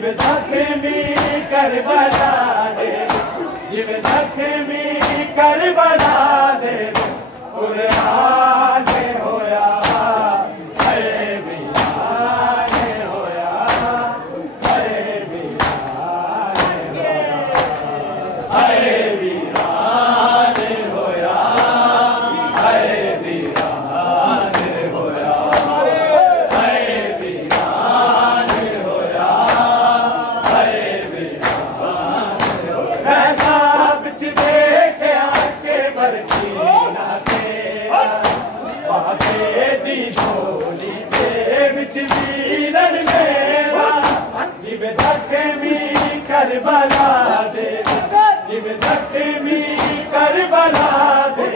जिवे जख्मी करबला दे जिवे जख्मी करबला दे कुरान होया है वीरान होया है वीरान होया है वीरान होया है वीरान होया है वीरान होया है वीरान होया बिच देखया के बरसीना तेरा बाते दी झोली दे बिच वीरन मेरा जिवे जख्मी करबला दे जिवे जख्मी करबला दे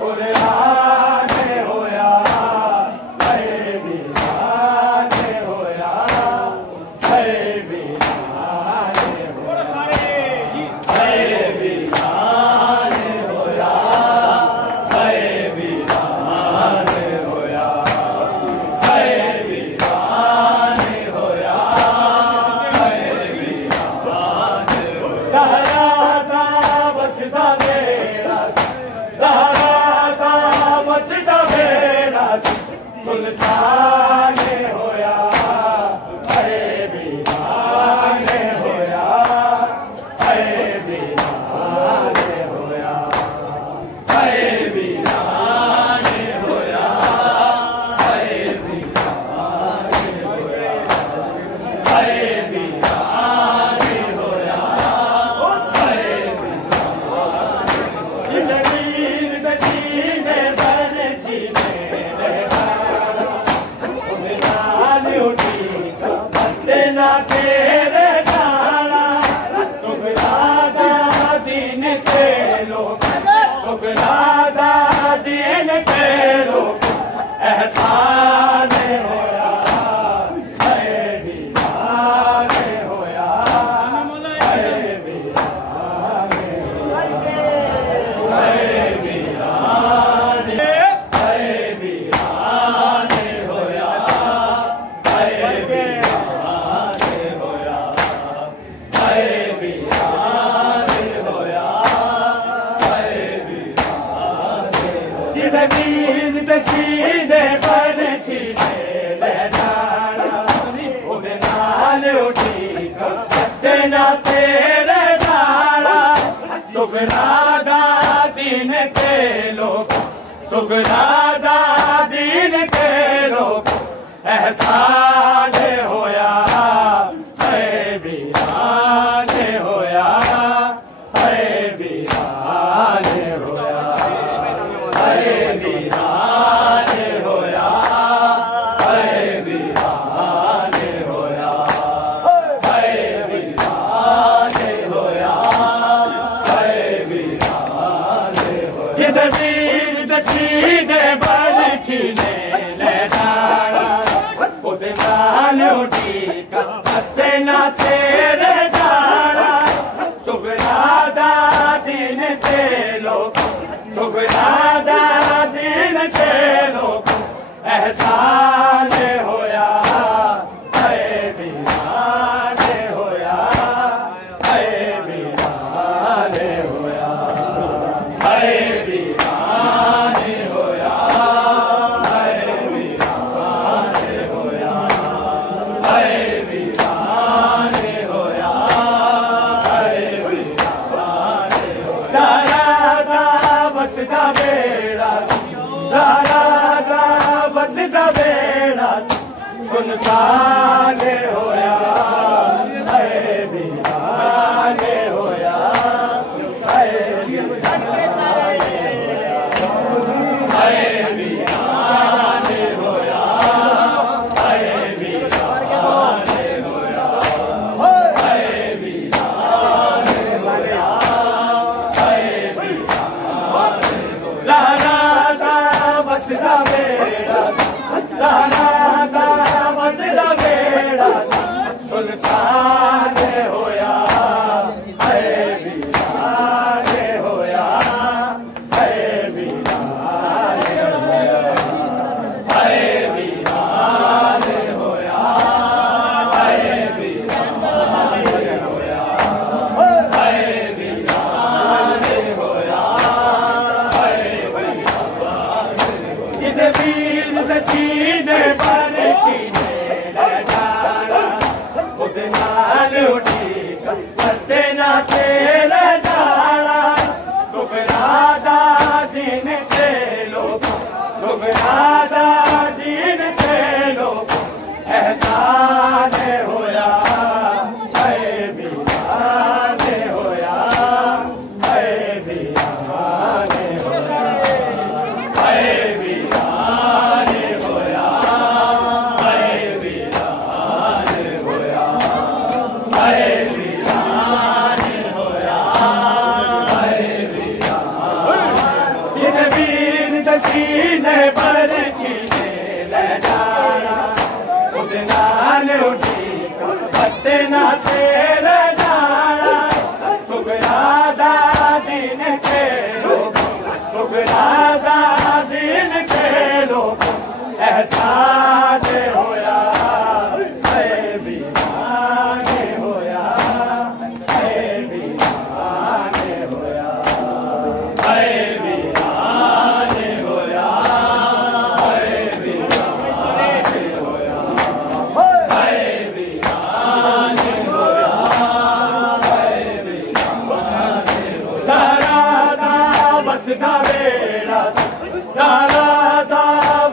कुरान होया है वीरान होया है वीरान होया है वीरान होया है वीरान होया है वीरान होया है वीरान होया दा बसदा मेरा दा बसदा मेरा सुल्तान होया है वीरान होया है वीरान होया है वीरान होया है वीरान होया है वीरान होया है जिंदगी दजीने बन जीने उठी ना तेरे जाना सुखदादा दिन के लोग सुखदादा दिन के लोग एहसान होया है वीरान होया है वीरान होया है वीरान है वीरान होया है वीरान होया है वीरान होया है वीरान जिंदगी दसीने बन जीने ले जाना ओदे नाल उठी ना तेरे जाना सुगरादा दिन के लोग सुगरादा दिन के लोग एहसान होया है वीरान होया है वीरान होया है वीरान होया है वीरान होया है वीरान होया है वीरान होया जिंदगी दसीने बन जीने ले जाना ओदे नाल उठी ना तेरे जाना सुगरादा दिन के लोग सुगरादा दिन के लोग एहसान होया है वीरान होया है वीरान होया है वीरान होया है वीरान होया है वीरान होया है वीरान दारा बसदा बेड़ा दारा बसदा बेड़ा सुनसान होया है वीरान होया है वीरान होया है वीरान होया है वीरान होया है वीरान होया है वीरान दारा बसदा बेड़ा दारा बसदा बेड़ा सुन नाल उठी करते ना तेरे जाना सुबरादा दिन चलो सुबरादा दिन चलो एहसान होया ना तेरे जाना सुबरादा दिन खेलो सुबरादा दिन खेलो एहसान होया बीमाने होया बीमाने होया बीमाने होया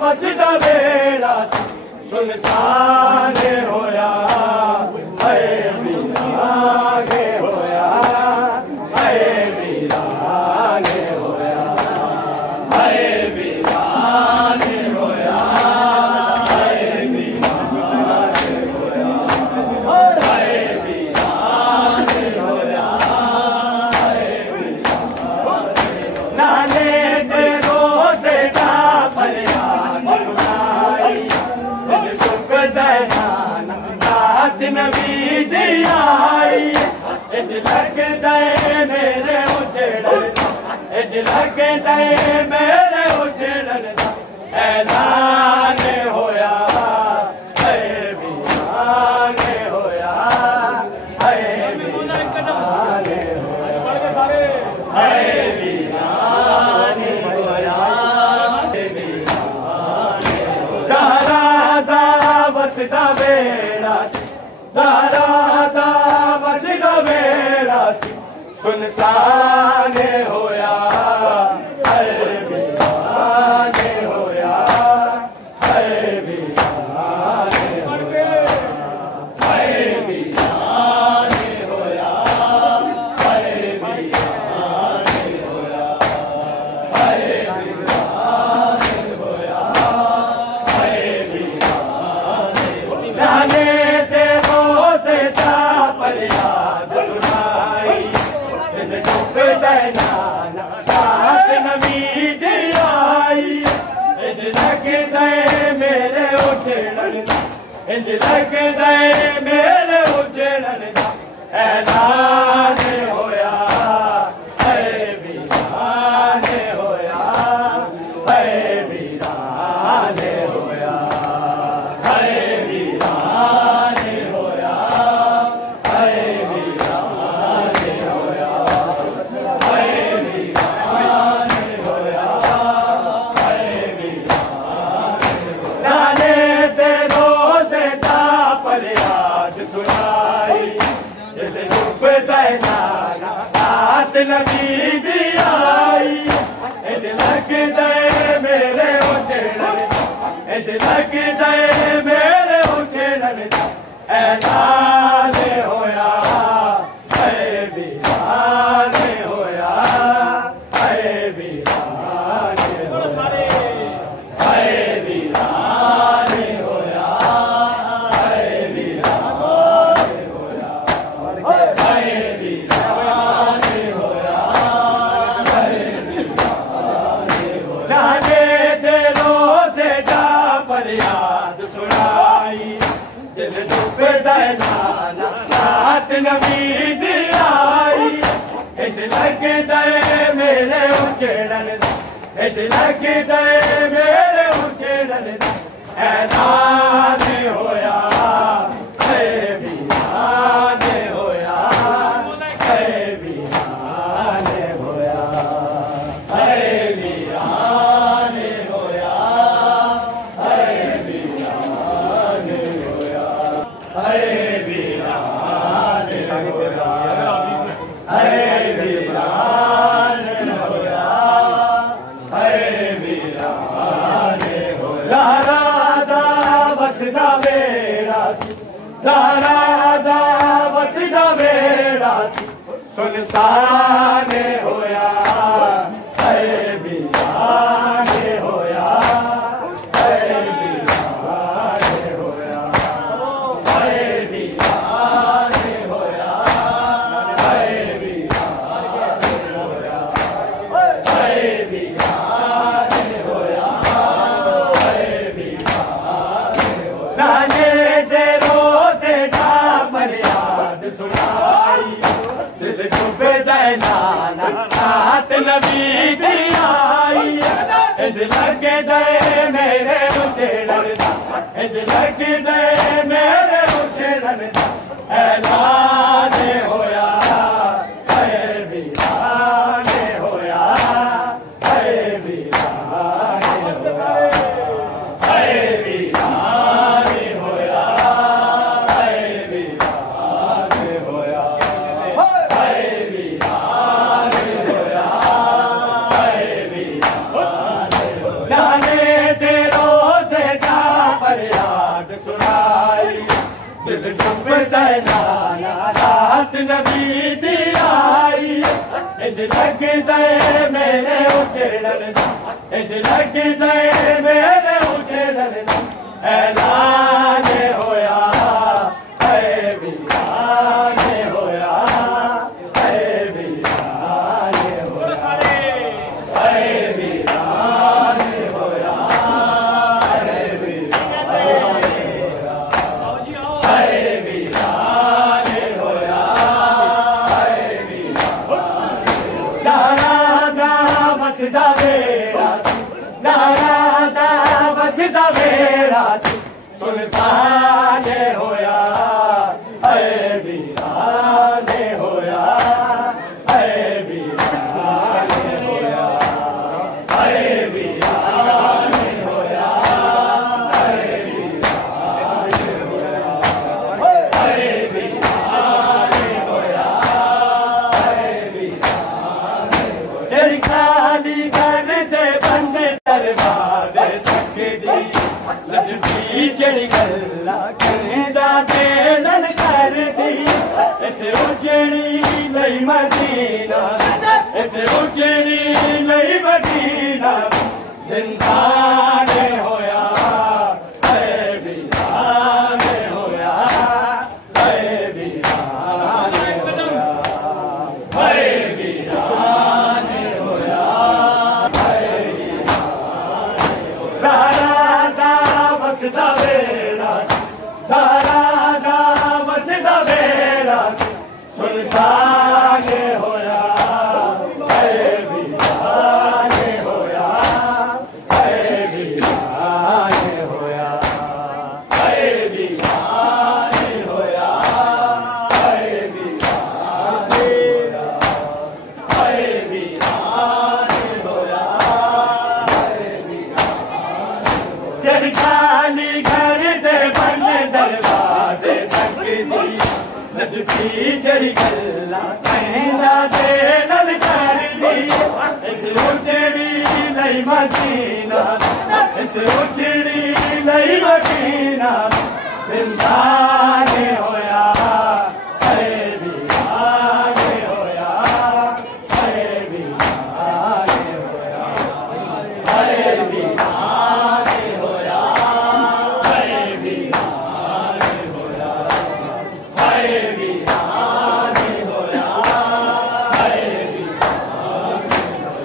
बसदा बेड़ा सुनसान होया वीराने होया वीराने होया वीराने होया लगता है मेरे उजड़न ऐलान होया बीमाने होया बीमाने होया दारा दा बसदा बेड़ा दारा दा बसदा बेड़ा सुनसान होया बीमाने होया बीमाने होया नाने देवो से जा पर याद सुनाई मेरे उजड़न ऐलान होया बीमाने होया वीराने होया वीराने होया वीराने होया वीराने होया नाने तेरो से जा पर याद सुनाई रात लगी दी आई लग दे मेरे उजड़न लग दे मेरे उजड़न ऐलान होया बीमाने होया बीमाने बीमाने होया याद सुनाई दिल डूब दाना रात नबी दी आई लग दे मेरे उजड़न लग दे मेरे उजड़न ऐलान होया बीमाने होया बीमाने होया बीमाने होया वीराने होया वीराने सुनसान होया वीरान होया वीरान होया वीरान होया वीरान होया वीरान होया लाने दे रोज़े जा फरियाद सुनाई दिल डूबे नाना नात नबी दी आई इंज लगे दे मेरे उजड़न दा इंज लगे दे मेरे उजड़न दा ऐलान होया वीरान होया वीरान होया वीरान होया वीरान होया लाने दे रोज़े जा फरियाद सुनाई दिल डूबता नाना रात नबी दी आई इंज लगदे मेरे उजड़न इंज लगदे मेरे उजड़न ऐलान होया वीरान होया वीरान होया वीरान होया वीरान होया दारा दा बसदा वेरा दारा दा बसदा वेरा सुनसान होया वीरान होया वीरान होया वीरान होया तेरी खाली घर दे बंदे दरवाजे तक दी लजफी जड़ी गल्ला कहंदा देलन कर दी इसे उजड़ी लई मदीना इसे उजड़ी लई मदीना जिंदान होया वीरान होया वीरान होया वीरान होया दारा दा बसदा वेड़ा दारा दा बसदा वेड़ा सुनसान होया वीरान होया वीरान होया वीरान होया वीरान होया तेरी खाली घर दे बंद दरवाजे तक दी लजफी जड़ी गल्ला कहंदा देलन कर दी इस उजड़ी लई मदीना इस उजड़ी लई मदीना जिंदान होया वीरान होया वीरान होया वीरान होया वीरान होया वीरान होया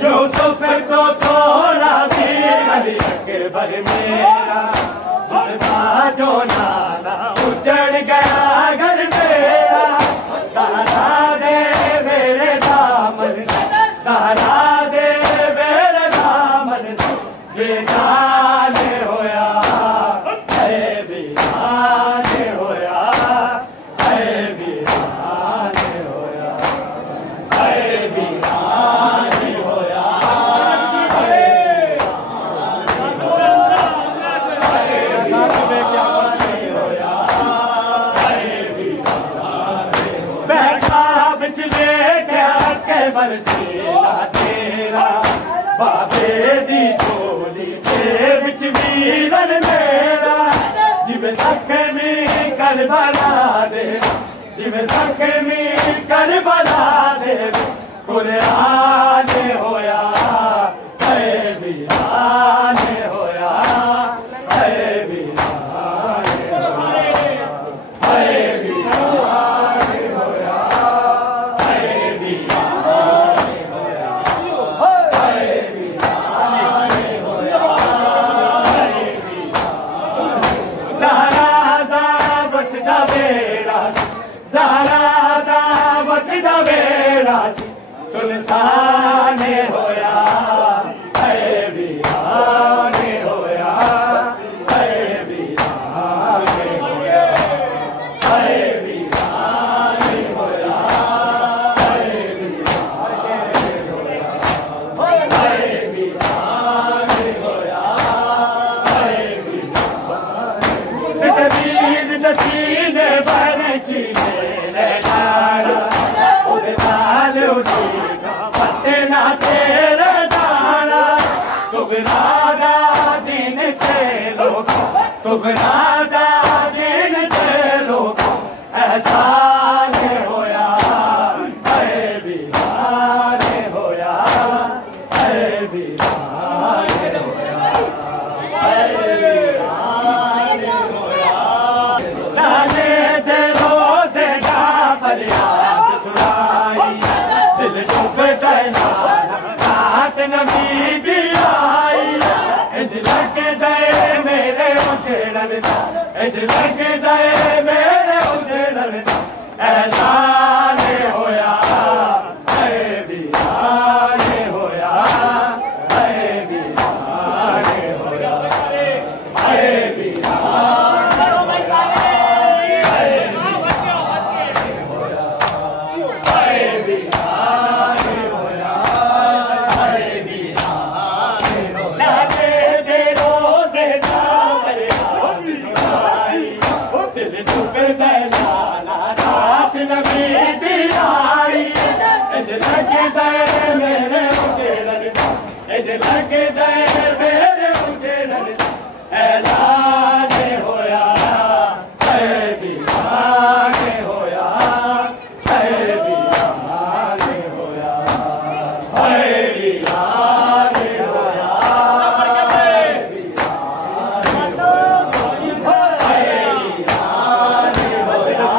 यूसुफ को छोड़ा भी अली अकबर मेरा जो नाना उजड़ गया घर मेरा दादा दे मेरे दामन दादा दे मेरे दामन बेजान होया वीरान होया वीरान होया वीरान होया बरसेला तेरा बाबे दी झोली के विच वीरन मेरा जिवे जख्मी करबला दे जिवें ज़ख्मी करबला दे कुरान होया है वीरान होया है वीरान है वीरान होया है वीरान होया है वीरान होया ज़हरा दा वसदा बेड़ा ज़हरा दा वसदा बेड़ा सुल्तान होया है वीरान होया है वीरान होया है वीरान होया है वीरान होया है वीरान होया है वीरान तकदीर नसीने बने चीने ले जाना उड़े नाल उड़ी ना तेरे दाना सुगनादा दिन के लोग सुगनादा दिन के लोग एहसान होया है वीरान होया है वीरान होया है वीरान होया ताने दे रोज़े दा फरियाद सुनाई दिल डूबता नबी दी आई इंज लगदा मेरे उजड़न दा इंज लगदा मेरे उजड़न दा ऐलान होया है वीरान होया है वीरान होया है वीरान होया है वीरान होया ऐलान होया है वीरान होया है वीरान होया है वीरान होया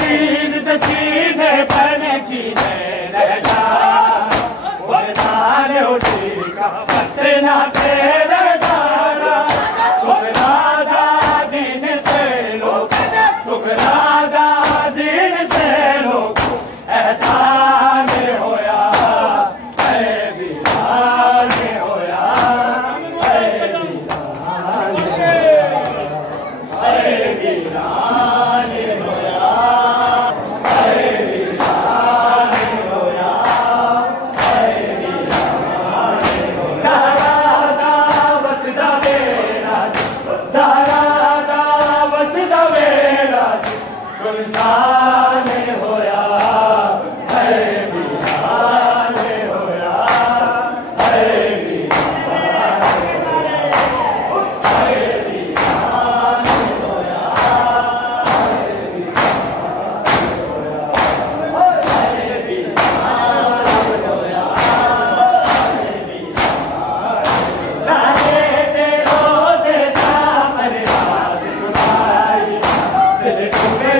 वीर दसीने बने चीने लगा उड़े उड़ी का पत्ना तेरे दाना सुगनादा दिन से लोग सुगनादा दिन से लोग एहसान होया है वीरान होया है वीरान है वीरान होया है वीरान होया है वीरान ज़हरा दा वसदा बेड़ा ज़हरा दा वसदा बेड़ा सुल्तान होया है वीरान होया है वीरान है वीरान होया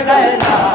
Dai